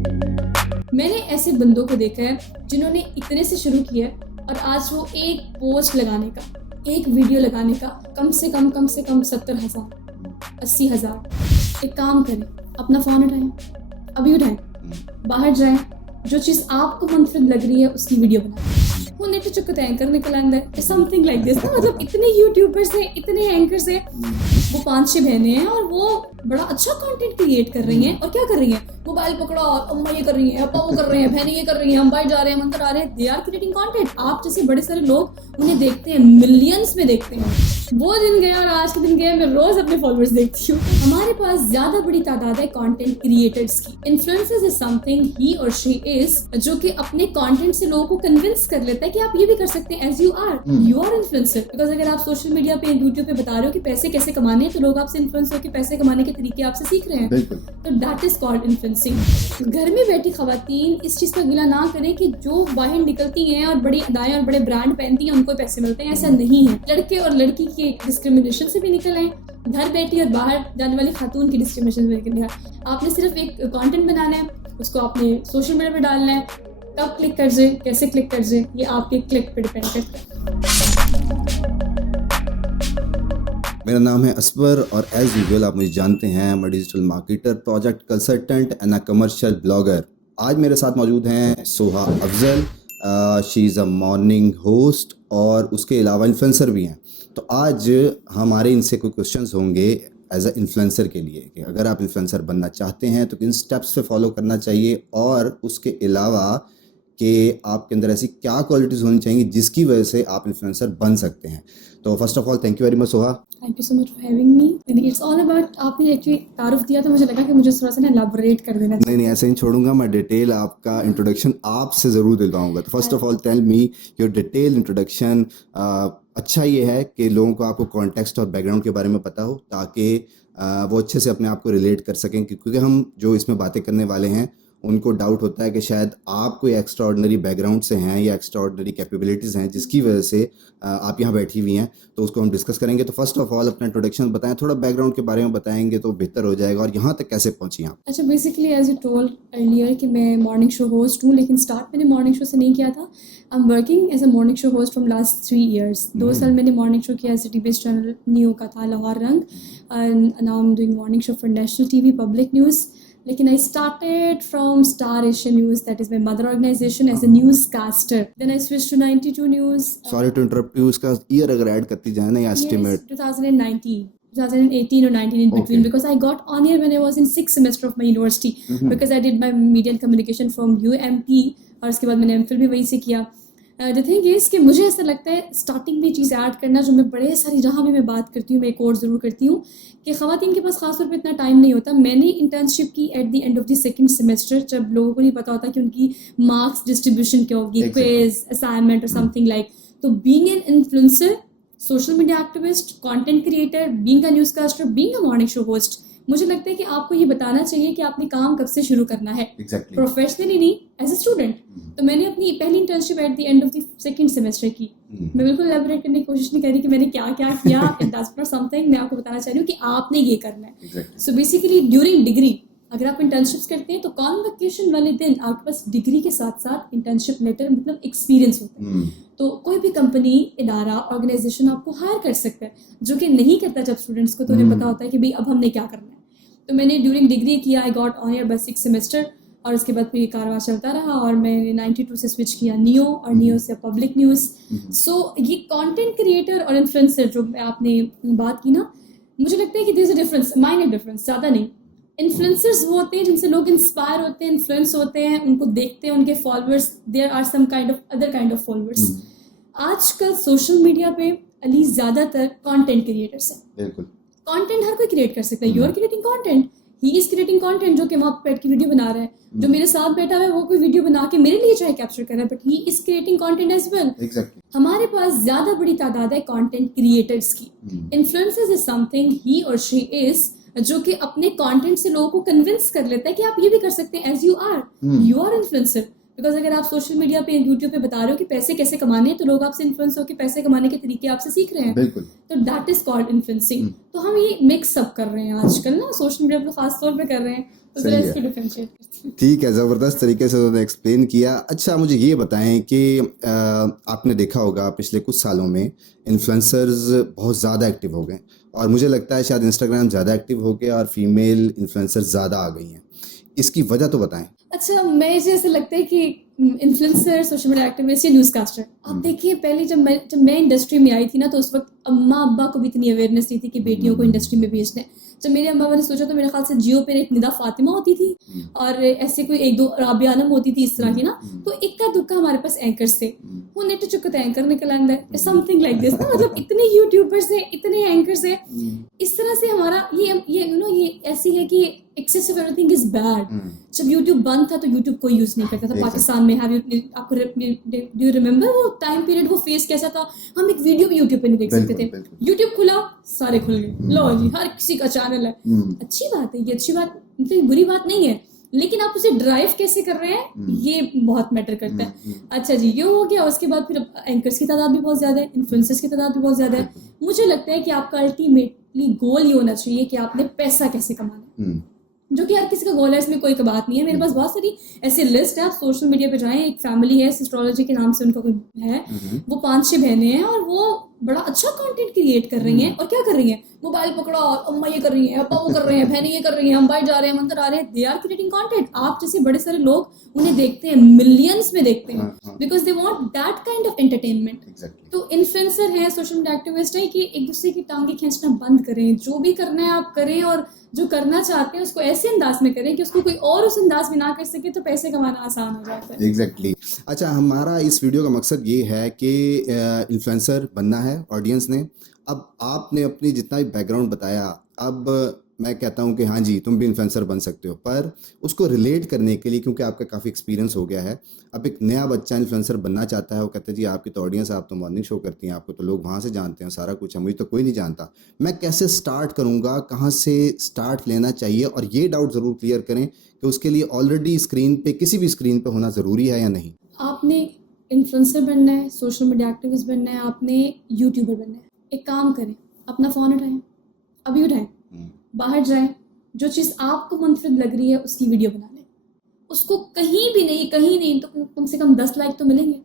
मैंने ऐसे बंदों को देखा है जिन्होंने इतने से शुरू किया है और आज वो एक पोस्ट लगाने का, एक वीडियो लगाने का कम से कम 70,000 80,000। एक काम करें, अपना फ़ोन उठाएं, अभी उठाएं, बाहर जाएं, जो चीज़ आपको मुनफरिद लग रही है उसकी वीडियो बनाएं। वो नेट चुक एंकर निकल आंदा है समथिंग लाइक दिस ना। मतलब इतने यूट्यूबर्स हैं, इतने एंकर्स हैं, वो 5-6 बहनें हैं और वो बड़ा अच्छा कंटेंट क्रिएट कर रही हैं। और क्या कर रही हैं? मोबाइल पकड़ा, अम्मा ये कर रही है, अप्पा वो कर रहे हैं, बहनें ये कर रही हैं, हम बाहर जा रहे हैं, मंदिर आ रहे हैं। They are creating content. आप जैसे बड़े सारे लोग उन्हें देखते हैं, मिलियंस में देखते हैं। वो दिन गया और आज के दिन गया, मैं रोज अपने फॉलोअर्स देखती हूँ। हमारे पास ज्यादा बड़ी तादाद है कंटेंट क्रिएटर्स की। इन्फ्लुएंसर्स इज समथिंग ही और शी इज, जो कि अपने कंटेंट से लोगों को कन्विंस कर लेता है कि आप ये भी कर सकते हैं as you are influencer. Because अगर आप सोशल मीडिया पे, यूट्यूब पे बता रहे हो कि पैसे कैसे कमाने हैं, तो लोग आपसे इन्फ्लुएंस होकर पैसे कमाने के तरीके आपसे सीख रहे हैं। तो दैट इज कॉल्ड इन्फ्लुएंसिंग। घर में बैठी खवातीन इस चीज का गिला ना करें कि जो बाहर निकलती हैं और बड़ी अदाएं और बड़े ब्रांड पहनती हैं उनको पैसे मिलते हैं। ऐसा नहीं है। लड़के और लड़की के डिस्क्रिमिनेशन से भी निकल आए, घर बैठी और बाहर जाने वाली खातून की डिस्क्रिमिनेशन से निकल आए। आपने सिर्फ एक कंटेंट बनाना है, उसको आपने सोशल मीडिया पे डालना है। कब क्लिक कर जाए, कैसे क्लिक कर जाए, ये आपके क्लिक पे डिपेंड करता है। मेरा नाम है असबर और एज यूजुअल आप मुझे जानते हैं, मैं digital marketer, project consultant and a commercial blogger. आज मेरे साथ मौजूद हैं Soha Afzal. She is a morning host और उसके अलावा इन्फ्लुएंसर भी हैं। तो आज हमारे इनसे कोई क्वेश्चंस होंगे एज अ इन्फ्लुएंसर के लिए कि अगर आप इन्फ्लुएंसर बनना चाहते हैं तो किन स्टेप्स पे फॉलो करना चाहिए, और उसके अलावा कि आपके अंदर ऐसी क्या क्वालिटीज़ होनी चाहिए जिसकी वजह से आप इन्फ्लुएंसर बन सकते हैं। तो first of all thank you very much Soha. Thank you so much for having me. It's all about, आपने एक्चुअली तारुफ दिया तो मुझे लगा कि मुझे थोड़ा सा ना एलैबोरेट कर देना चाहिए। नहीं ऐसे नहीं छोड़ूंगा मैं, डिटेल आपका इंट्रोडक्शन आपसे ज़रूर दिलवाऊंगा। तो first of all tell me your detail introduction. अच्छा ये है कि लोगों को आपको कॉन्टेक्स्ट और बैकग्राउंड के बारे में पता हो, ताकि वो अच्छे से अपने आप को रिलेट कर सकें, क्योंकि हम जो इसमें बातें करने वाले हैं उनको डाउट होता है कि शायद आप कोई एक्स्ट्रा ऑर्डिनरी बैकग्राउंड से हैं या एक्स्ट्रा ऑर्डिनरी कैपेबिलिटीज़ हैं जिसकी वजह से आप यहाँ बैठी हुई हैं। तो उसको हम डिस्कस करेंगे। तो फर्स्ट ऑफ ऑल अपना इंट्रोडक्शन बताएं, थोड़ा बैकग्राउंड के बारे में बताएंगे तो बेहतर हो जाएगा, और यहाँ तक कैसे पहुँची आप। अच्छा, basically as you told earlier कि मैं मॉर्निंग शो होस्ट हूँ, लेकिन स्टार्ट मैंने मॉर्निंग शो से नहीं किया था। I am working as a morning show host from last 3 years। 2 साल मैंने मॉर्निंग शो किया सिटी बेस्ड चैनल नियो का था, Lahore Rang. And now I am doing morning show for national TV Public News. लेकिन I started from Star Asia News, that is my mother organization, as a newscaster. Then I switched to 92 News. Sorry to interrupt you, इसका year अगर add करती जाए ना, या estimate. 2019, 2018 or 19 in between, because I got on air when I was in 6th semester of my university, because I did my media and communication from UMP, और उसके बाद मैंने MPhil भी वहीं से किया। द थिंग इज़ कि मुझे ऐसा लगता है स्टार्टिंग में चीज़ ऐड करना, जो मैं बड़े सारी जहाँ भी मैं बात करती हूँ, मैं एक और ज़रूर करती हूँ कि ख़वातीन के पास ख़ास तौर पे इतना टाइम नहीं होता। मैंने इंटर्नशिप की at the end of the 2nd semester, जब लोगों को नहीं पता होता कि उनकी मार्क्स डिस्ट्रीब्यूशन क्या होगी, क्विज, असाइनमेंट और समथिंग लाइक। तो being an influencer, social media activist, content creator, being a newscaster, being a morning show host, मुझे लगता है कि आपको ये बताना चाहिए कि आपने काम कब से शुरू करना है। प्रोफेशनली नहीं, एज ए स्टूडेंट। तो मैंने अपनी पहली internship at the end of the 2nd semester की। मैं बिल्कुल एलैबोरेट करने की कोशिश नहीं कर रही कि मैंने क्या क्या किया। That's not something. मैं आपको बताना चाह रही हूँ कि आपने ये करना है। सो बेसिकली ड्यूरिंग डिग्री अगर आप इंटर्नशिप्स करते हैं तो कॉन्वोकेशन वाले दिन आपके पास डिग्री के साथ साथ इंटर्नशिप लेटर, मतलब एक्सपीरियंस होता है। तो कोई भी कंपनी, इदारा, ऑर्गेनाइजेशन आपको हायर कर सकता है, जो कि नहीं करता जब स्टूडेंट्स को तो उन्हें पता होता है कि भाई अब हमने क्या करना है। तो मैंने ड्यूरिंग डिग्री किया, I got on air by 6th semester, और उसके बाद फिर ये कारवां चलता रहा और मैंने 92 से स्विच किया नियो, और नियो से पब्लिक न्यूज़। सो ये कंटेंट क्रिएटर और इन्फ्लुएंसर जो आपने बात की ना, मुझे लगता है कि there is a difference, minor difference, ज़्यादा नहीं। इन्फ्लुएंसर्स वो होते हैं जिनसे लोग इंस्पायर होते हैं, इन्फ्लुएंस होते हैं, उनको देखते हैं, उनके followers, there are some kind of other kind of followers. आजकल सोशल मीडिया पे अली ज़्यादातर कंटेंट क्रिएटर्स हैं। बिल्कुल, कंटेंट हर कोई क्रिएट कर सकता है। You are creating content, he is creating content, जो कि वहाँ पे बैठ के वीडियो बना रहा है। जो मेरे साथ बैठा हुआ है वो कोई वीडियो बना के मेरे लिए चाहे कैप्चर कर रहा है, but he is creating content as well. हमारे पास ज्यादा बड़ी तादाद है कंटेंट क्रिएटर्स की। इन्फ्लुएंसर्स इज समथिंग ही और शी इज, जो कि अपने कंटेंट से लोगों को कन्विंस कर लेता है कि आप ये भी कर सकते हैं as you are influencer. Because अगर आप सोशल मीडिया पे यूट्यूब पे बता रहे हो कि पैसे कैसे कमाने हैं तो लोग आपसे इन्फ्लुएंस होकर पैसे कमाने के तरीके आपसे सीख रहे हैं, बिल्कुल। तो दैट इज कॉल्ड इन्फ्लुएंसिंग। तो हम ये मिक्स अप कर रहे हैं आजकल ना, सोशल मीडिया पे खास तौर पे कर रहे हैं, तो सही जरा है। इसको डिफरेंशिएट करते हैं। ठीक है, ज़बरदस्त तरीके से उन्होंने एक्सप्लेन किया। अच्छा, मुझे ये बताएं कि आपने देखा होगा पिछले कुछ सालों में इन्फ्लुएंसर्स बहुत ज़्यादा एक्टिव हो गए और मुझे लगता है शायद इंस्टाग्राम ज़्यादा एक्टिव हो गया और फीमेल इन्फ्लुएंसर्स ज़्यादा आ गई हैं। इसकी वजह तो बताएं। अच्छा, मुझे ऐसा लगता है कि इन्फ्लुएंसर, सोशल मीडिया एक्टिविस्ट या न्यूज़ कास्टर, आप देखिए पहले जब मैं इंडस्ट्री में आई थी ना, तो उस वक्त अम्मा अब्बा को भी इतनी अवेयरनेस नहीं थी कि बेटियों को इंडस्ट्री में भेजना है। जब मेरे अम्मा ने सोचा तो मेरे ख्याल से जियो पे एक निदा फातिमा होती थी और ऐसे कोई एक दो राबिया आलम होती थी इस तरह की ना, तो इक्का दुक्का हमारे पास एंकर्स थे। वो नेट चुकते एंकर निकल आंदा है समथिंग लाइक दिस ना, मतलब इतने यूट्यूबर्स हैं, इतने एंकर्स हैं, इस तरह से हमारा ये ऐसी है कि excess of everything is bad. जब यूट्यूब बंद था तो यूट्यूब कोई यूज नहीं करता था पाकिस्तान में। आपको डू यू रिमेम्बर वो टाइम पीरियड, वो फेस कैसा था? हम एक वीडियो भी यूट्यूब पे नहीं देख सकते थे। यूट्यूब खुला, सारे खुल गए, लो जी हर किसी का चैनल है। अच्छी बात है, ये अच्छी बात, मतलब बुरी बात नहीं है, लेकिन आप उसे ड्राइव कैसे कर रहे हैं ये बहुत मैटर करता है। अच्छा जी, ये हो गया। उसके बाद फिर एंकर्स की तादाद भी बहुत ज्यादा है, इन्फ्लुएंसर्स की तादाद भी बहुत ज्यादा है। मुझे लगता है कि आपका अल्टीमेटली गोल ये होना चाहिए कि आपने पैसा कैसे कमाना है, जो कि हर किसी का गोल है, इसमें कोई बात नहीं है। मेरे पास बहुत सारी ऐसी लिस्ट है, आप सोशल मीडिया पे जाएं, एक फैमिली है एस्ट्रोलॉजी के नाम से उनका कोई है, वो 5-6 बहनें हैं और वो बड़ा अच्छा कंटेंट क्रिएट कर रही हैं। और क्या कर रही हैं? मोबाइल पकड़ा और अम्मा ये कर रही है, अप्पा वो कर रहे हैं, बहनें ये कर रही हैं, हम बाइट जा रहे हैं, मंदिर आ रहे हैं, दे आर क्रिएटिंग कंटेंट। आप जैसे बड़े सारे लोग उन्हें देखते हैं, मिलियंस में देखते हैं, because they want that kind of entertainment. तो इन्फ्लुएंसर हैं, सोशल मीडिया एक्टिविस्ट हैं कि एक दूसरे की टांगे खींचना बंद करें, जो भी करना है आप करें, और जो करना चाहते हैं उसको ऐसे अंदाज में करें कि उसको कोई और उस अंदाज में ना कर सके, तो पैसे कमाना आसान हो जाता है। एग्जैक्टली। अच्छा, हमारा इस वीडियो का मकसद ये है कि इन्फ्लुएंसर बनना है ऑडियंस ने। अब आपने अपनी जितना भी बैकग्राउंड बताया, अब मैं कहता हूँ कि हाँ जी तुम भी इन्फ्लुएंसर बन सकते हो, पर उसको रिलेट करने के लिए, क्योंकि आपका काफ़ी एक्सपीरियंस हो गया है, अब एक नया बच्चा इन्फ्लुएंसर बनना चाहता है, वो कहते हैं जी आपकी तो ऑडियंस है, आप तो मॉर्निंग शो करती हैं, आपको तो लोग वहाँ से जानते हैं, सारा कुछ है, मुझे तो कोई नहीं जानता, मैं कैसे स्टार्ट करूँगा, कहाँ से स्टार्ट लेना चाहिए? और ये डाउट ज़रूर क्लियर करें कि उसके लिए ऑलरेडी स्क्रीन पे, किसी भी स्क्रीन पे होना ज़रूरी है या नहीं। आपने इन्फ्लुएंसर बनना है, सोशल मीडिया एक्टिविस्ट बनना है, आपने यूट्यूबर बनना है, एक काम करें, अपना फ़ोन उठाएं, अभी उठाएं, बाहर जाएं, जो चीज़ आपको मुनफिद लग रही है उसकी वीडियो बना लें, उसको कहीं नहीं तो कम से कम 10 लाइक तो मिलेंगे।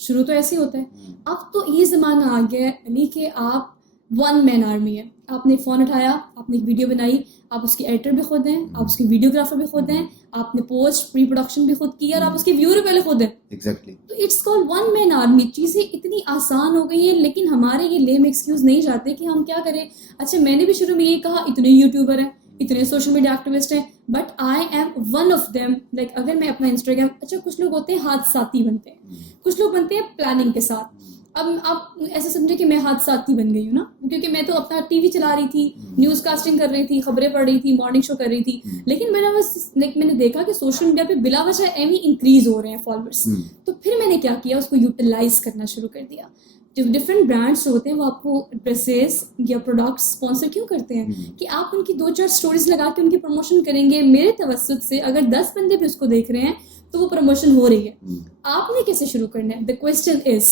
शुरू तो ऐसे होता है। अब तो ये ज़माना आ गया है अली कि आप वन मैन आर्मी है। आपने फ़ोन उठाया, आपने एक वीडियो बनाई, आप उसके एडिटर भी खुद हैं, आप उसके वीडियोग्राफर भी खुद हैं, आपने पोस्ट प्री प्रोडक्शन भी खुद की और आप उसके व्यूअर पहले खुद हैं। एग्जैक्टली। तो it's called one man army. चीज़ें इतनी आसान हो गई हैं, लेकिन हमारे ये लेम एक्सक्यूज़ नहीं जाते कि हम क्या करें। अच्छा, मैंने भी शुरू में ये कहा इतने यूट्यूबर हैं, इतने सोशल मीडिया एक्टिविस्ट हैं, but I am one of them. Like अगर मैं अपना इंस्टाग्राम, अच्छा कुछ लोग होते हैं हादसाती बनते हैं, कुछ लोग बनते हैं प्लानिंग के साथ। अब आप ऐसे समझे कि मैं हादसाती बन गई हूँ ना, क्योंकि मैं तो अपना टीवी चला रही थी, न्यूज़ कास्टिंग कर रही थी, खबरें पढ़ रही थी, मॉर्निंग शो कर रही थी, लेकिन मैंने देखा कि सोशल मीडिया पे बिला वजह एम ही इंक्रीज हो रहे हैं फॉलोअर्स। तो फिर मैंने क्या किया, उसको यूटिलाइज करना शुरू कर दिया। जो डिफरेंट ब्रांड्स होते हैं वो आपको ड्रेसेस या प्रोडक्ट्स स्पॉन्सर क्यों करते हैं कि आप उनकी 2-4 स्टोरीज लगा के उनकी प्रमोशन करेंगे। मेरे तवज्जुद से अगर 10 बंदे भी उसको देख रहे हैं तो वो प्रमोशन हो रही है। आपने कैसे शुरू करना है? द क्वेश्चन इज,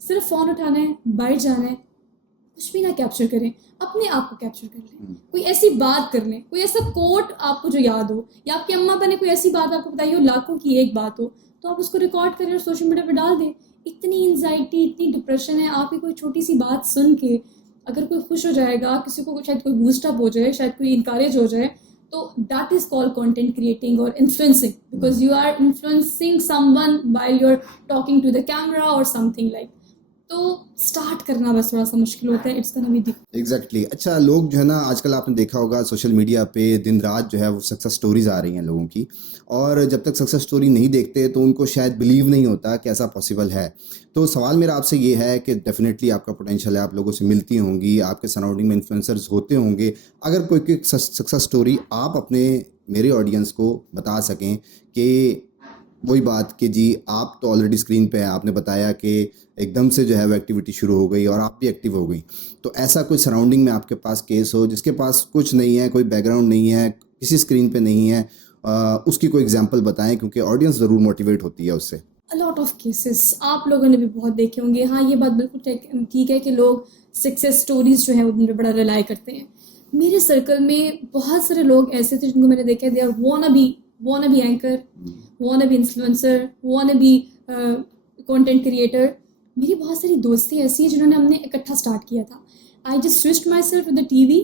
सिर्फ फ़ोन उठाना है, बाहर जाना है, कुछ भी ना कैप्चर करें, अपने आप को कैप्चर कर लें, कोई ऐसी बात कर लें, कोई ऐसा कोट आपको जो याद हो, या आपके अम्मा ने कोई ऐसी बात आपको बताई हो, लाखों की एक बात हो, तो आप उसको रिकॉर्ड करें और सोशल मीडिया पे डाल दें। इतनी एंजाइटी, इतनी डिप्रेशन है, आप ही कोई छोटी सी बात सुन के अगर कोई खुश हो जाएगा, किसी को शायद कोई बूस्टअप हो जाए, शायद कोई इनकरेज हो जाए, तो that is called content creating और influencing, because you are influencing someone while you are talking to the camera और समथिंग लाइक। तो स्टार्ट करना बस थोड़ा सा मुश्किल होता है, it's gonna be difficult. Exactly. अच्छा, लोग जो है ना आजकल आपने देखा होगा सोशल मीडिया पे दिन रात जो है वो सक्सेस स्टोरीज आ रही हैं लोगों की, और जब तक सक्सेस स्टोरी नहीं देखते तो उनको शायद बिलीव नहीं होता कि ऐसा पॉसिबल है। तो सवाल मेरा आपसे ये है कि डेफिनेटली आपका पोटेंशियल है, आप लोगों से मिलती होंगी, आपके सराउंडिंग में इन्फ्लुएंसर्स होते होंगे, अगर कोई सक्सेस स्टोरी आप अपने मेरे ऑडियंस को बता सकें कि वही बात कि जी आप तो ऑलरेडी स्क्रीन पे हैं, आपने बताया कि एकदम से जो है वो एक्टिविटी शुरू हो गई और आप भी एक्टिव हो गई, तो ऐसा कोई सराउंडिंग में आपके पास केस हो जिसके पास कुछ नहीं है, कोई बैकग्राउंड नहीं है, किसी स्क्रीन पे नहीं है, उसकी कोई एग्जांपल बताएं, क्योंकि ऑडियंस ज़रूर मोटिवेट होती है उससे। अ लॉट ऑफ केसेस आप लोगों ने भी बहुत देखे होंगे। हाँ, ये बात बिल्कुल ठीक है कि लोग सक्सेस स्टोरीज जो है उन पर बड़ा रिलाई करते हैं। मेरे सर्कल में बहुत सारे लोग ऐसे थे जिनको मैंने देखा है, they are wanna be anchor, wanna be influencer, wanna be content creator. मेरी बहुत सारी दोस्ती ऐसी है जिन्होंने हमने इकट्ठा स्टार्ट किया था। I just switched my self with the TV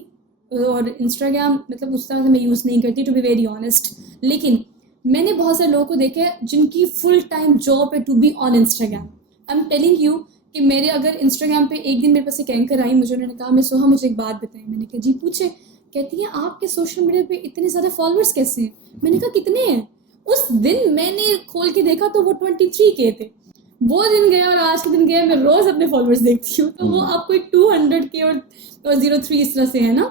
और इंस्टाग्राम, मतलब उस तरह से मैं यूज़ नहीं करती, टू बी वेरी ऑनेस्ट। लेकिन मैंने बहुत सारे लोगों को देखा है जिनकी फुल टाइम जॉब है to be on Instagram. I am telling you कि मेरे अगर इंस्टाग्राम पे एक दिन मेरे पास एक एंकर आई, उन्होंने कहा मैं सोहा मुझे एक बात बताएं। मैंने कहा जी पूछे। कहती है आपके सोशल मीडिया पे इतने ज़्यादा फॉलोअर्स कैसे हैं? मैंने कहा कितने हैं? उस दिन मैंने खोल के देखा तो वो 23K थे। वो दिन गया और आज के दिन गया, मैं रोज़ अपने फॉलोअर्स देखती हूँ, तो वो आपको 200K और 03 इस तरह से है ना।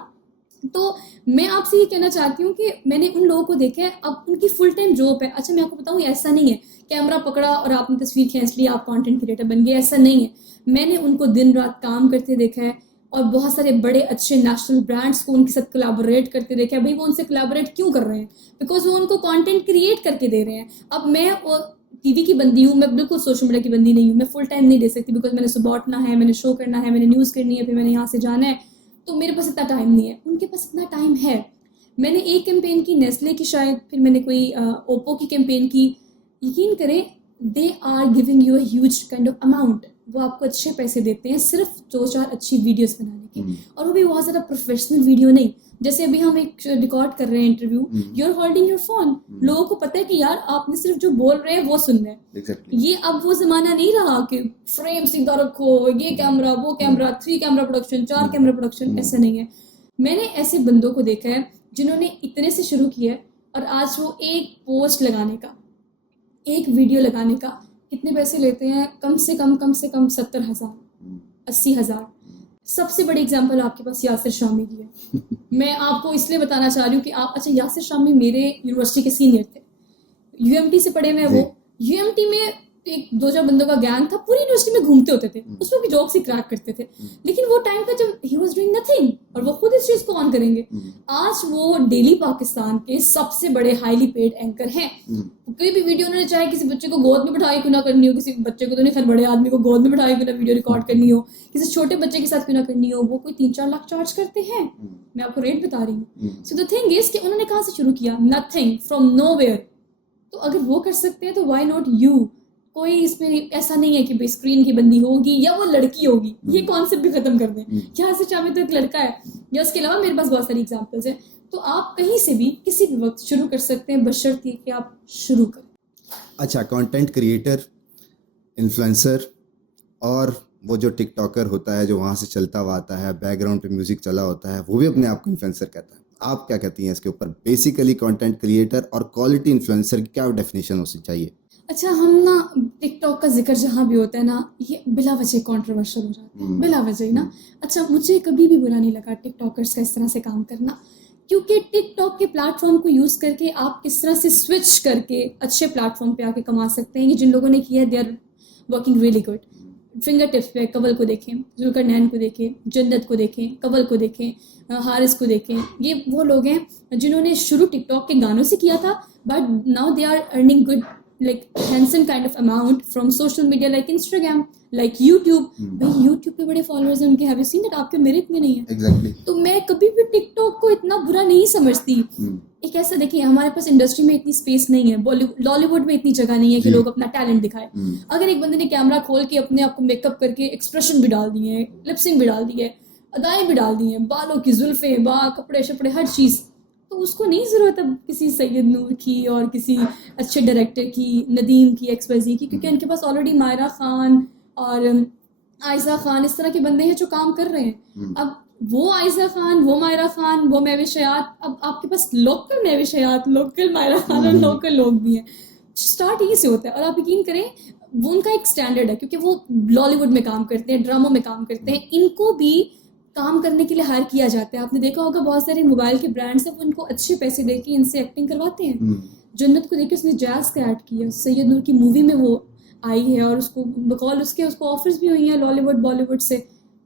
तो मैं आपसे ये कहना चाहती हूँ कि मैंने उन लोगों को देखा है, अब उनकी फुल टाइम जॉब है। अच्छा मैं आपको बताऊँ, ऐसा नहीं है कैमरा पकड़ा और आपने तस्वीर खींच ली आप कंटेंट क्रिएटर बन गए, ऐसा नहीं है। मैंने उनको दिन रात काम करते देखा है और बहुत सारे बड़े अच्छे नेशनल ब्रांड्स को उनके साथ कोलैबोरेट करते देखा है। भाई वो उनसे कोलैबोरेट क्यों कर रहे हैं? बिकॉज वो उनको कंटेंट क्रिएट करके दे रहे हैं। अब मैं टीवी की बंदी हूँ, मैं बिल्कुल सोशल मीडिया की बंदी नहीं हूँ। मैं फुल टाइम नहीं दे सकती बिकॉज मैंने सुबह उठना है, मैंने शो करना है, मैंने न्यूज़ करनी है, फिर मैंने यहाँ से जाना है, तो मेरे पास इतना टाइम नहीं है। उनके पास इतना टाइम है। मैंने एक कैंपेन की नेस्ले की शायद, फिर मैंने कोई ओप्पो की कैंपेन की। यकीन करें they are giving you a huge kind of amount. वो आपको अच्छे पैसे देते हैं सिर्फ 2-4 अच्छी वीडियोस बनाने के, और वो भी बहुत ज़्यादा प्रोफेशनल वीडियो नहीं। जैसे अभी हम एक रिकॉर्ड कर रहे हैं interview, you are holding your phone, लोगों को पता है कि यार आपने सिर्फ जो बोल रहे हैं वो सुन रहे हैं। Exactly. ये अब वो जमाना नहीं रहा कि फ्रेम सीधा रखो, ये कैमरा वो camera, 3 camera production, 4 camera production, ऐसा नहीं है। मैंने ऐसे बंदों को देखा है जिन्होंने इतने से शुरू किया है और आज वो एक पोस्ट लगाने का, एक वीडियो लगाने का कितने पैसे लेते हैं? कम से कम 70,000, 80,000। सबसे बड़ी एग्जांपल आपके पास यासिर शामी की है। मैं आपको इसलिए बताना चाह रही हूँ कि आप, अच्छा यासिर शामी मेरे यूनिवर्सिटी के सीनियर थे, यूएमटी से पढ़े हुए। वो यूएमटी में एक 2-4 बंदों का गैंग था, पूरी यूनिवर्सिटी में घूमते होते थे, उसमें भी जॉक्स ही क्रैक करते थे। लेकिन वो टाइम था जब ही वाज डूइंग नथिंग, और वो खुद इस चीज को ऑन करेंगे। आज वो डेली पाकिस्तान के सबसे बड़े हाईली पेड एंकर हैं। कोई भी वीडियो उन्होंने, चाहे किसी बच्चे को गोद में बिठाए क्यों ना करनी हो, किसी बच्चे को तो नहीं, खैर बड़े आदमी को गोद में बिठाए क्यों ना वीडियो रिकॉर्ड करनी हो, किसी छोटे बच्चे के साथ क्यों ना करनी हो, वो कोई 3-4 लाख चार्ज करते हैं। मैं आपको रेट बता रही हूँ। सो द थिंग इज कि उन्होंने कहाँ से शुरू किया? Nothing, from nowhere. तो अगर वो कर सकते हैं तो व्हाई नॉट यू? कोई इसमें ऐसा नहीं है कि भाई स्क्रीन की बंदी होगी या वो लड़की होगी, ये कॉन्सेप्ट भी खत्म कर दें। यहाँ से चाहे तो एक लड़का है, या उसके अलावा मेरे पास बहुत सारी एग्जांपल्स हैं। तो आप कहीं से भी किसी भी वक्त शुरू कर सकते हैं, बशर्ते कि आप शुरू करें। अच्छा, कंटेंट क्रिएटर, इन्फ्लुएंसर और वो जो टिकटॉकर होता है जो वहाँ से चलता हुआ आता है, बैकग्राउंड पे म्यूजिक चला होता है, वो भी अपने आप को इन्फ्लुएंसर कहता है। आप क्या कहती हैं इसके ऊपर? बेसिकली कंटेंट क्रिएटर और क्वालिटी इन्फ्लुएंसर की क्या डेफिनेशन होनी चाहिए? अच्छा, हम ना टिकटॉक का जिक्र जहाँ भी होता है ना, ये बिला वजह कंट्रोवर्शियल हो जाता है, बिला वजह ही ना। अच्छा, मुझे कभी भी बुरा नहीं लगा टिकटॉकर्स का इस तरह से काम करना, क्योंकि टिकटॉक के प्लेटफॉर्म को यूज़ करके आप किस तरह से स्विच करके अच्छे प्लेटफॉर्म पे आके कमा सकते हैं। ये जिन लोगों ने किया है, they are working really good. Finger tips पे कवल को देखें, जुल्करनैन को देखें, जन्नत को देखें, कवल को देखें, हारिस को देखें। ये वो लोग हैं जिन्होंने शुरू टिकटॉक के गानों से किया था, but now they are earning good like handsome kind of amount from social media like Instagram, like YouTube। भाई YouTube पे बड़े followers हैं उनके, have you seen that? आपके मेरे इतने नहीं है। Exactly. तो मैं कभी भी TikTok को इतना बुरा नहीं समझती। एक ऐसा देखिए, हमारे पास इंडस्ट्री में इतनी स्पेस नहीं है, लॉलीवुड में इतनी जगह नहीं है कि लोग अपना टैलेंट दिखाए। अगर एक बंदे ने कैमरा खोल के अपने आप को मेकअप करके एक्सप्रेशन भी डाल दिए हैं, लिपसिंग भी डाल दी है, अदाएं भी डाल दी हैं, बालों की जुल्फे, कपड़े शपड़े हर चीज़, तो उसको नहीं ज़रूरत अब किसी सैयद नूर की और किसी अच्छे डायरेक्टर की, नदीम की, XYZ की, क्योंकि उनके पास ऑलरेडी मायरा खान और आयशा खान इस तरह के बंदे हैं जो काम कर रहे हैं। अब वो आयशा खान, वो मायरा खान, वो महविश हयात, अब आपके पास लोकल महविश हयात, लोकल मायरा खान और लोकल लोग भी हैं। स्टार्ट यहीं से होता है, और आप यकीन करें वो उनका एक स्टैंडर्ड है, क्योंकि वो लॉलीवुड में काम करते हैं, ड्रामों में काम करते हैं, इनको भी काम करने के लिए हायर किया जाता है। आपने देखा होगा बहुत सारे मोबाइल के ब्रांड्स हैं, वो इनको अच्छे पैसे देके इनसे एक्टिंग करवाते हैं। जन्नत को देखिए, उसने जैज़ का ऐड किया, सैयद नूर की मूवी में वो आई है, और उसको बकौल उसको ऑफर्स भी हुई हैं लॉलीवुड बॉलीवुड से।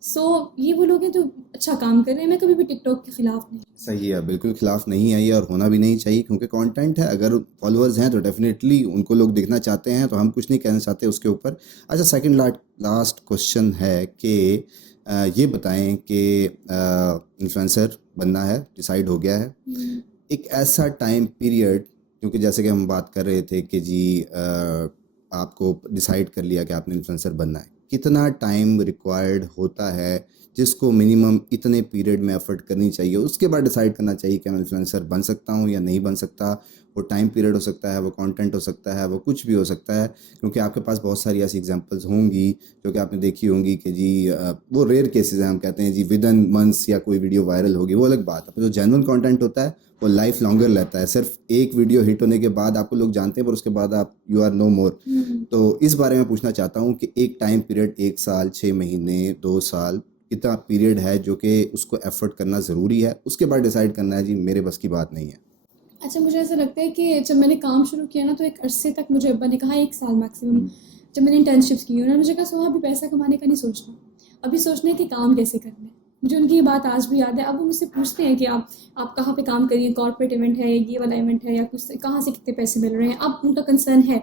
सो ये वो लोग हैं जो अच्छा काम कर रहे हैं, मैं कभी भी टिकटॉक के खिलाफ नहीं। सही है, बिल्कुल खिलाफ नहीं है ये, और होना भी नहीं चाहिए, क्योंकि कंटेंट है, अगर फॉलोअर्स हैं तो डेफिनेटली उनको लोग देखना चाहते हैं, तो हम कुछ नहीं कहना चाहते उसके ऊपर। अच्छा, सेकंड लास्ट क्वेश्चन है कि ये बताएं कि इन्फ्लुएंसर बनना है, डिसाइड हो गया है, एक ऐसा टाइम पीरियड, क्योंकि जैसे कि हम बात कर रहे थे कि जी आपको डिसाइड कर लिया कि आपने इन्फ्लुएंसर बनना है, कितना टाइम रिक्वायर्ड होता है जिसको मिनिमम इतने पीरियड में एफर्ट करनी चाहिए, उसके बाद डिसाइड करना चाहिए कि मैं इन्फ्लुएंसर बन सकता हूँ या नहीं बन सकता। वो टाइम पीरियड हो सकता है, वो कंटेंट हो सकता है, वो कुछ भी हो सकता है, क्योंकि आपके पास बहुत सारी ऐसी एग्जांपल्स होंगी जो कि आपने देखी होंगी कि जी वो रेयर केसेस हैं, हम कहते हैं जी विद इन मंथ्स या कोई वीडियो वायरल होगी, वो अलग बात है, पर जो जेन्युइन कंटेंट होता है वो लाइफ लॉन्गर रहता है। सिर्फ एक वीडियो हिट होने के बाद आपको लोग जानते हैं, पर उसके बाद आप यू आर नो मोर। तो इस बारे में पूछना चाहता हूँ कि एक टाइम पीरियड, 1 साल, 6 महीने, 2 साल, कितना पीरियड है जो कि उसको एफर्ट करना ज़रूरी है, उसके बाद डिसाइड करना है जी मेरे बस की बात नहीं है। अच्छा, मुझे ऐसा लगता है कि जब मैंने काम शुरू किया ना, तो एक अरसे तक मुझे अब्बा ने कहा 1 साल मैक्सिमम। जब मैंने इंटर्नशिप्स की, उन्होंने मुझे कहा सोहा अभी पैसा कमाने का नहीं सोचना, अभी सोचना है कि काम कैसे करना है। मुझे उनकी ये बात आज भी याद है। अब वो मुझसे पूछते हैं कि आप कहाँ पे काम करिए, कॉर्पोरेट इवेंट है, ये वाला इवेंट है, या कुछ कहाँ से कितने पैसे मिल रहे हैं, अब उनका कंसर्न है।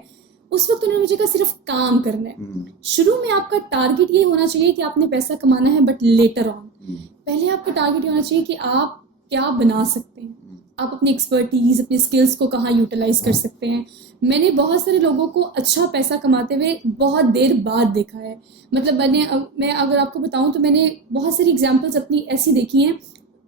उस वक्त उन्होंने मुझे कहा सिर्फ काम करना है। शुरू में आपका टारगेट ये होना चाहिए कि आपने पैसा कमाना है, बट लेटर ऑन पहले आपका टारगेट ये होना चाहिए कि आप क्या बना सकते हैं, आप अपनी एक्सपर्टीज, अपने स्किल्स को कहाँ यूटिलाइज कर सकते हैं। मैंने बहुत सारे लोगों को अच्छा पैसा कमाते हुए बहुत देर बाद देखा है। मतलब मैं अगर आपको बताऊं तो मैंने बहुत सारी एग्जांपल्स अपनी ऐसी देखी हैं।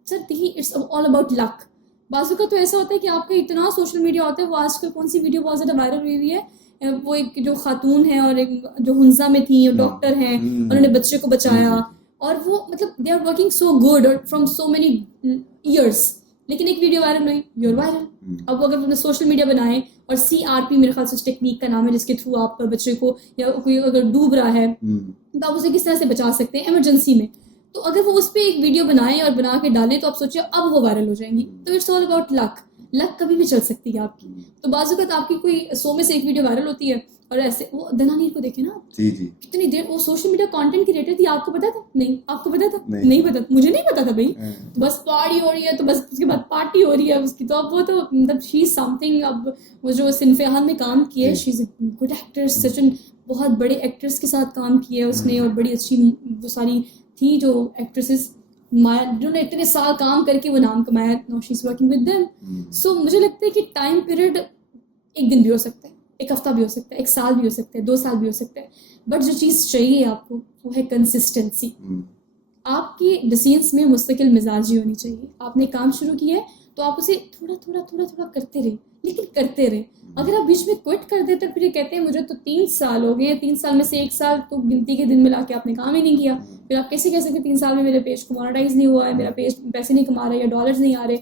सर देखिए, इट्स ऑल अबाउट लक। बाजू का तो ऐसा होता है कि आपका इतना सोशल मीडिया होता है। वो आजकल कौन सी वीडियो बहुत ज़्यादा वायरल हुई हुई है, वो एक जो खातून है और एक जो हुंजा में थी, डॉक्टर हैं, उन्होंने बच्चे को बचाया, और वो मतलब they are working so good from so many years, लेकिन एक वीडियो वायरल हुई, यूर वायरल। अब अगर तुमने सोशल मीडिया बनाए और CRP मेरे ख्याल से उस टेक्निक का नाम है, जिसके थ्रू आप बच्चे को, या कोई अगर डूब रहा है तो आप उसे किस तरह से बचा सकते हैं इमरजेंसी में, तो अगर वो उस पर एक वीडियो बनाए और बना के डालें तो आप सोचिए अब वो वायरल हो जाएंगी। तो it's all about luck. Luck कभी भी चल सकती है आपकी। तो बाज़ आपकी कोई 100 में से एक वीडियो वायरल होती है, और ऐसे वो दनानीर को देखे ना, जी जी, कितनी देर वो सोशल मीडिया कंटेंट क्रिएटर थी, आपको पता था? नहीं, आपको पता था? नहीं पता, मुझे नहीं पता था भाई। तो बस पार्टी हो रही है, तो बस उसके बाद पार्टी हो रही है उसकी, तो अब वो तो मतलब शी इज समथिंग। अब वो जो सिनफे हाल में काम किया है, she is good actor, Sachin बहुत बड़े एक्टर्स के साथ काम किया है उसने, और बड़ी अच्छी वो सारी थी जो एक्ट्रेसेस जिन्होंने इतने साल काम करके वो नाम कमाया। Now she is working with them. So मुझे लगता है कि टाइम पीरियड एक दिन भी हो सकता है, एक हफ्ता भी हो सकता है, 1 साल भी हो सकता है, 2 साल भी हो सकता है, बट जो चीज़ चाहिए आपको वो है कंसिस्टेंसी। आपकी डिसीजंस में मुस्तकिल मिजाजी होनी चाहिए। आपने काम शुरू किया है तो आप उसे थोड़ा थोड़ा थोड़ा थोड़ा करते रहे, लेकिन करते रहे। अगर आप बीच में क्विट कर देते फिर ये कहते हैं मुझे तो 3 साल हो गए, 3 साल में से 1 साल तो गिनती के दिन मिला के आपने काम ही नहीं किया, फिर आप कैसे कह सकते 3 साल में मेरे पेज को मोनेटाइज नहीं हुआ है, मेरा पेज पैसे नहीं कमा रहा है या डॉलर्स नहीं आ रहे।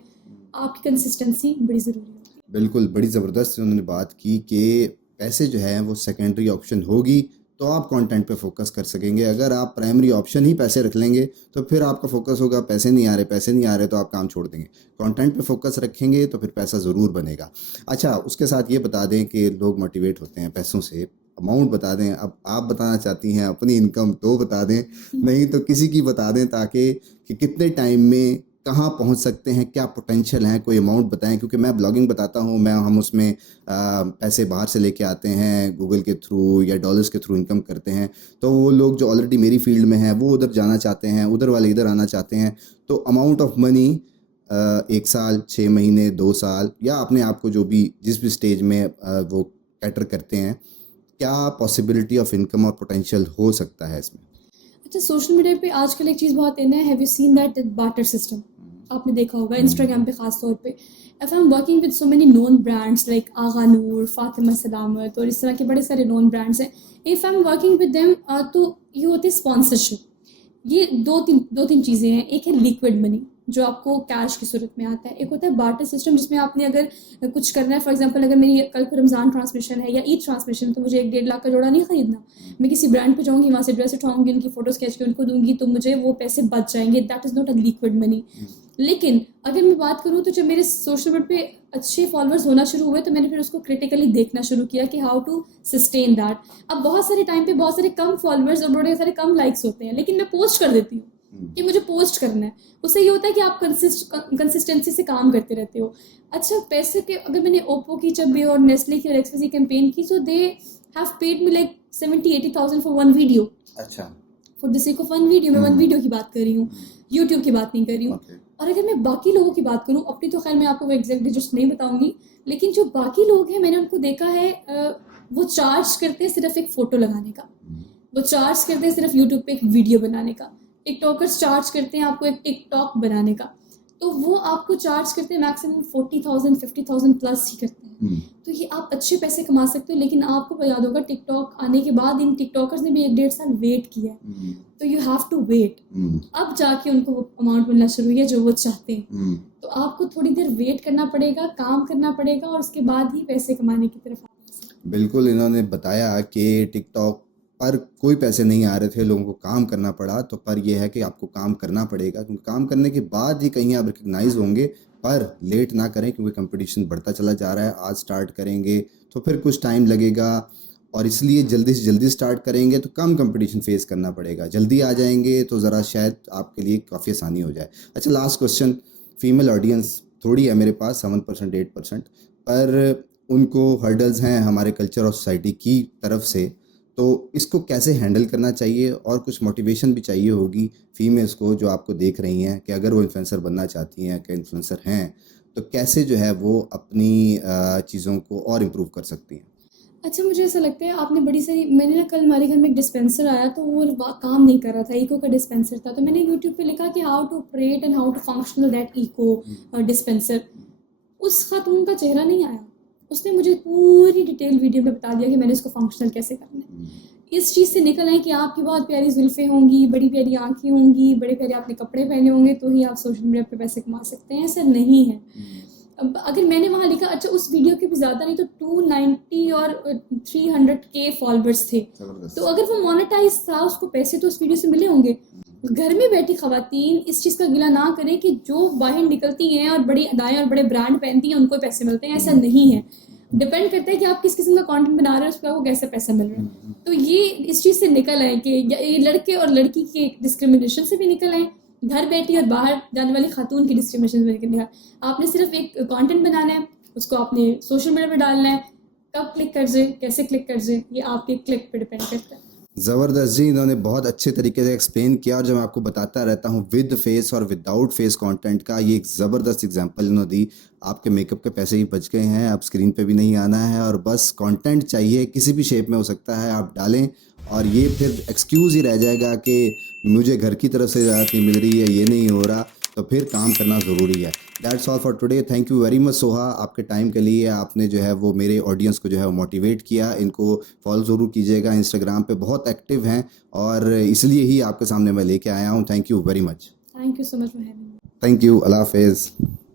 आपकी कंसिस्टेंसी बड़ी ज़रूरी है। बिल्कुल, बड़ी ज़बरदस्त उन्होंने बात की कि पैसे जो है वो सेकेंडरी ऑप्शन होगी तो आप कंटेंट पे फोकस कर सकेंगे। अगर आप प्राइमरी ऑप्शन ही पैसे रख लेंगे तो फिर आपका फोकस होगा पैसे नहीं आ रहे, पैसे नहीं आ रहे, तो आप काम छोड़ देंगे। कंटेंट पे फोकस रखेंगे तो फिर पैसा ज़रूर बनेगा। अच्छा, उसके साथ ये बता दें कि लोग मोटिवेट होते हैं पैसों से, अमाउंट बता दें। अब आप बताना चाहती हैं अपनी इनकम तो बता दें, नहीं तो किसी की बता दें, ताकि कि कितने टाइम में कहाँ पहुँच सकते हैं, क्या पोटेंशियल है, कोई अमाउंट बताएं। क्योंकि मैं ब्लॉगिंग बताता हूँ, हम उसमें पैसे बाहर से लेके आते हैं, गूगल के थ्रू या डॉलर्स के थ्रू इनकम करते हैं। तो वो लोग जो ऑलरेडी मेरी फील्ड में हैं वो उधर जाना चाहते हैं, उधर वाले इधर आना चाहते हैं। तो अमाउंट ऑफ मनी 1 साल, 6 महीने, 2 साल, या अपने आप को जो भी जिस भी स्टेज में वो कैटर करते हैं, क्या पॉसिबिलिटी ऑफ इनकम और पोटेंशियल हो सकता है इसमें? अच्छा, सोशल मीडिया पे आजकल एक चीज़ बहुत इन है, have you seen that barter system? आपने देखा होगा इंस्टाग्राम पे ख़ास तौर पे। If I am working with so many known brands like Agha Noor, Fatima Salamat और इस तरह के बड़े सारे नोन ब्रांड्स हैं। If I am working with them तो ये होती है स्पॉन्सरशिप। ये दो तीन चीज़ें हैं। एक है लिक्विड मनी, जो आपको कैश की सूरत में आता है, एक होता है बार्टर सिस्टम जिसमें आपने अगर कुछ करना है, फॉर एग्जांपल अगर मेरी कल को रमज़ान ट्रांसमिशन है या ईद ट्रांसमिशन, तो मुझे 1-1.5 लाख का जोड़ा नहीं खरीदना, मैं किसी ब्रांड पे जाऊँगी, वहाँ से ड्रेस उठाऊंगी, उनकी फ़ोटोज़ खींच के उनको दूंगी, तो मुझे वो पैसे बच जाएंगे। That is not a liquid money. लेकिन अगर मैं बात करूँ तो जब मेरे सोशल मीडिया पे अच्छे फॉलोअर्स होना शुरू हुए, तो मैंने फिर उसको क्रिटिकली देखना शुरू किया कि हाउ टू सस्टेन दैट। अब बहुत सारे टाइम पे बहुत सारे कम फॉलोअर्स और बड़े सारे कम लाइक्स होते हैं, लेकिन मैं पोस्ट कर देती हूँ कि मुझे पोस्ट करना है। उससे ये होता है कि आप कंसिस्टेंसी से काम करते रहते हो। अच्छा, पैसे के अगर मैंने ओप्पो की जब भी और नेस्ले की और एक्सपीसी कैंपेन की, so they have paid me like 70-80,000 for one video. अच्छा। For the sake of one video, मैं वन वीडियो की बात कर रही हूँ, यूट्यूब की बात नहीं कर रही हूँ। और अगर मैं बाकी लोगों की बात करूँ, अपनी तो खैर मैं आपको वो एग्जैक्ट डिजिट्स नहीं बताऊंगी, लेकिन जो बाकी लोग हैं मैंने उनको देखा है, वो चार्ज करते हैं सिर्फ एक फ़ोटो लगाने का, वो चार्ज करते हैं सिर्फ यूट्यूब पे एक वीडियो बनाने का। टिकटॉकर्स चार्ज करते हैं आपको एक टिकटॉक बनाने का, तो वो आपको चार्ज करते हैं मैक्सिमम 40,000 50,000 प्लस ही करते हैं। तो ये आप अच्छे पैसे कमा सकते हो, लेकिन आपको याद होगा टिकटॉक आने के बाद इन टिकटॉकर्स ने भी 1-1.5 साल वेट किया है, तो यू हैव टू वेट। अब जाके उनको वो अमाउंट मिलना शुरू हुई है जो वो चाहते हैं। तो आपको थोड़ी देर वेट करना पड़ेगा, काम करना पड़ेगा, और उसके बाद ही पैसे कमाने की तरफ आना। बिल्कुल, इन्होंने बताया कि टिकटॉक पर कोई पैसे नहीं आ रहे थे, लोगों को काम करना पड़ा। तो पर यह है कि आपको काम करना पड़ेगा, क्योंकि काम करने के बाद ही कहीं आप रिकग्नाइज होंगे। पर लेट ना करें, क्योंकि कंपटीशन बढ़ता चला जा रहा है। आज स्टार्ट करेंगे तो फिर कुछ टाइम लगेगा, और इसलिए जल्दी से जल्दी स्टार्ट करेंगे तो कम कंपटीशन फेस करना पड़ेगा। जल्दी आ जाएंगे तो ज़रा शायद आपके लिए काफ़ी आसानी हो जाए। अच्छा, लास्ट क्वेश्चन। फीमेल ऑडियंस थोड़ी है मेरे पास, 7% 8%, पर उनको हर्डल्स हैं हमारे कल्चर और सोसाइटी की तरफ से। तो इसको कैसे हैंडल करना चाहिए, और कुछ मोटिवेशन भी चाहिए होगी फीमेल्स को जो आपको देख रही हैं, कि अगर वो इन्फ्लुएंसर बनना चाहती हैं, कि इन्फ्लुएंसर हैं, तो कैसे जो है वो अपनी चीज़ों को और इम्प्रूव कर सकती हैं। अच्छा, मुझे ऐसा लगता है आपने बड़ी सारी, मैंने ना कल हमारे घर में एक डिस्पेंसर आया, तो वो काम नहीं कर रहा था, इको का डिस्पेंसर था, तो मैंने यूट्यूब पे लिखा कि how to operate and how to functional that eco dispenser. उस खातून का चेहरा नहीं आया, उसने मुझे पूरी डिटेल वीडियो में बता दिया कि मैंने इसको फंक्शनल कैसे करना है। इस चीज़ से निकल आए कि आपकी बहुत प्यारी जुल्फ़ें होंगी, बड़ी प्यारी आंखें होंगी, बड़े प्यारे आपने कपड़े पहने होंगे, तो ही आप सोशल मीडिया पे पैसे कमा सकते हैं। ऐसा नहीं है। अब अगर मैंने वहाँ लिखा, अच्छा उस वीडियो के भी ज़्यादा नहीं तो 290 और 300K फॉलोअर्स थे, तो अगर वो मोनेटाइज था, उसको पैसे तो उस वीडियो से मिले होंगे। घर में बैठी खवातीन इस चीज़ का गिला ना करें कि जो बाहर निकलती हैं और बड़ी अदाएँ और बड़े ब्रांड पहनती हैं उनको पैसे मिलते हैं, ऐसा नहीं है। डिपेंड करता है कि आप किस किस्म का कंटेंट बना रहे हैं, उस पर आपको कैसे पैसा मिल रहा है। तो ये इस चीज़ से निकल आए कि ये लड़के और लड़की के डिस्क्रिमिनेशन से भी निकल आए, घर बैठी और बाहर जाने वाली खातून की डिस्क्रिमिनेशन से निकल आए। आपने सिर्फ एक कंटेंट बनाना है, उसको आपने सोशल मीडिया पे डालना है, कब क्लिक कर जाए, कैसे क्लिक कर जाए, ये आपके क्लिक पे डिपेंड करता है। ज़बरदस्त जी, इन्होंने बहुत अच्छे तरीके से एक्सप्लेन किया। और जो मैं आपको बताता रहता हूँ विद फेस और विदाउट फेस कंटेंट का, ये एक ज़बरदस्त एग्जांपल इन्होंने दी। आपके मेकअप के पैसे ही बच गए हैं, अब स्क्रीन पे भी नहीं आना है, और बस कंटेंट चाहिए, किसी भी शेप में हो सकता है, आप डालें। और ये फिर एक्सक्यूज़ ही रह जाएगा कि मुझे घर की तरफ से ज़्यादा नहीं मिल रही है, ये नहीं हो रहा, तो फिर काम करना ज़रूरी है। That's all for today. Thank you very much Soha, आपके टाइम के लिए। आपने जो है वो मेरे ऑडियंस को जो है वो मोटिवेट किया। इनको फॉलो ज़रूर कीजिएगा, इंस्टाग्राम पे बहुत एक्टिव हैं, और इसलिए ही आपके सामने मैं लेके आया हूँ। Thank you very much. Thank you so much for having me. Thank you. अल्लाह हाफिज़।